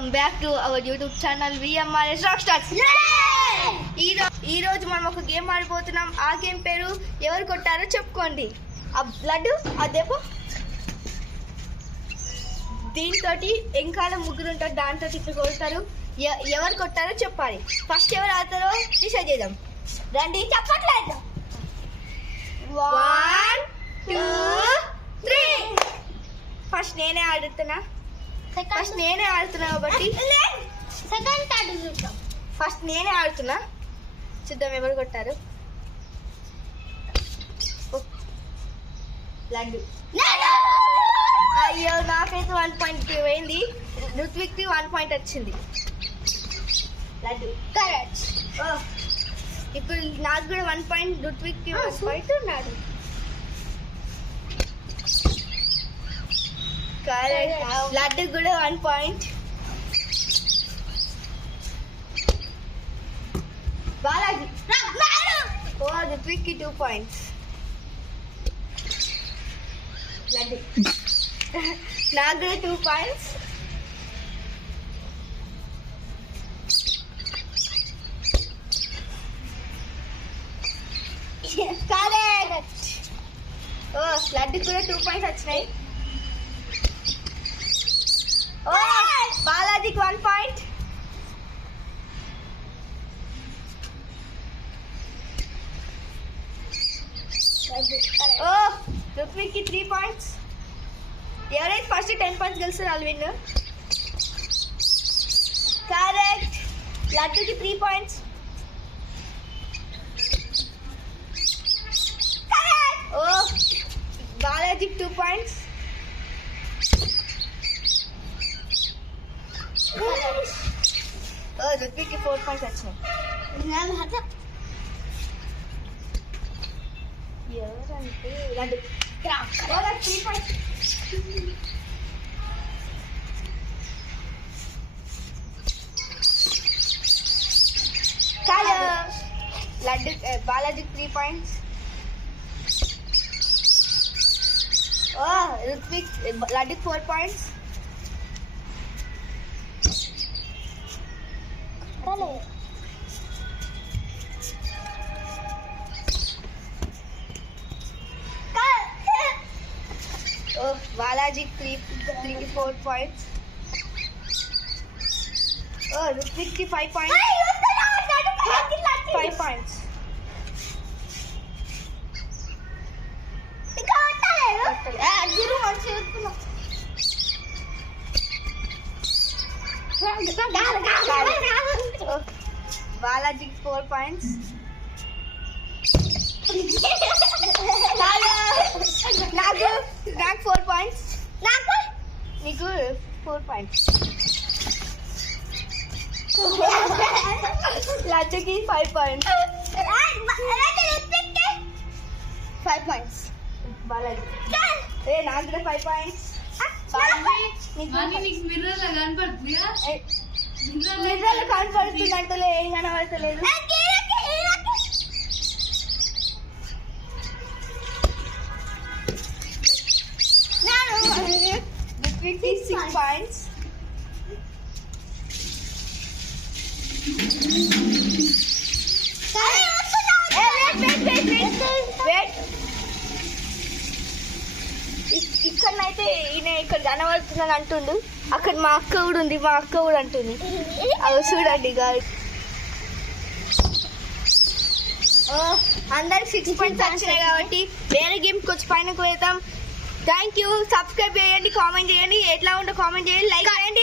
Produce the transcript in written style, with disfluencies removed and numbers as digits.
Welcome back to our YouTube channel VMRS rock stars. ఈ రోజు మనం ఒక గేమ్ ఆడిపోతున్నాం. ఆ గేమ్ పేరు ఎవరు కొట్టారో చెప్పుకోండి. ఆ లడ్డు అదేపో దీంతో ఎంకాల ముగ్గురు ఉంటారు, దాంతో ఇట్లా కొడతారు. ఎవరు కొట్టారో చెప్పాలి. ఫస్ట్ ఎవరు ఆడతారో డిసైడ్ చేద్దాం. రండి చెప్పట్లేదు. 1 2 3. ఫస్ట్ నేనే ఆడుతున్నా కాబట్టి ఫస్ట్ నేనే ఆడుతున్నా. చూద్దాం ఎవరు కొట్టారు. లడ్డు. అయ్యో నాకైతే 1 పాయింట్ పోయింది. రుత్విక్కి 1 పాయింట్ వచ్చింది. లడ్డు కరెక్ట్. ఇప్పుడు నాకు కూడా 1 పాయింట్, రుత్విక్కి 1 పాయింట్ ఉన్నాడు. లడ్డు కూడా 1 పాయింట్. బాలాజీ రుత్విక్కి 2 పాయింట్స్. లడ్డు నాకు కూడా 2 పాయింట్స్. కరెక్ట్. లడ్డు కూడా 2 పాయింట్స్ వచ్చినాయి. బాలాజీకి 1 పాయింట్. రుత్విక్కి 3 పాయింట్స్. ఎవరైతే ఫస్ట్ 10 పాయింట్స్ గెలుస్తారు వాళ్ళు విన్. కరెక్ట్. లడ్డుకి 3 పాయింట్స్. బాలాజీకి 2 పాయింట్స్. రుత్విక్కి 4 పాయింట్స్ వచ్చినాయి. ఎవరంటే లడ్డు 3 పాయింట్స్. లడ్డు బాలాజీకి 3 పాయింట్స్. రుత్విక్ లడ్డుకి 4 పాయింట్స్. బాలాజీకి 4 పాయింట్స్. రుత్విక్కి 5 పాయింట్స్. 5 పాయింట్స్. బాలాజీకి 4 పాయింట్స్. నాకు 4 పాయింట్స్. నీకు 4 పాయింట్స్. లడ్డుకి 5 పాయింట్స్. 5 పాయింట్స్. బాలాజీ నాకు కూడా 5 పాయింట్స్. మిర్రర్లు కనపడుతున్నట్టులే, ఏం కనబడతలేదు. రుత్విక్కి 6 పాయింట్స్. ఇక్కడనైతే ఈయన ఇక్కడ కనబడుతున్నాను అంటుండు. అక్కడ మా అక్క కూడా ఉంది, మా అక్క కూడా అంటుంది. అవి చూడండి గారు. అందరికి 6 పాయింట్స్ వచ్చినాయి కాబట్టి వేరే గేమ్కి వచ్చి పైనకు వెళ్తాం. Thank you. సబ్స్క్రైబ్ చేయండి, కామెంట్ చేయండి, ఎట్లా ఉందో కామెంట్ చేయండి, లైక్ చేయండి.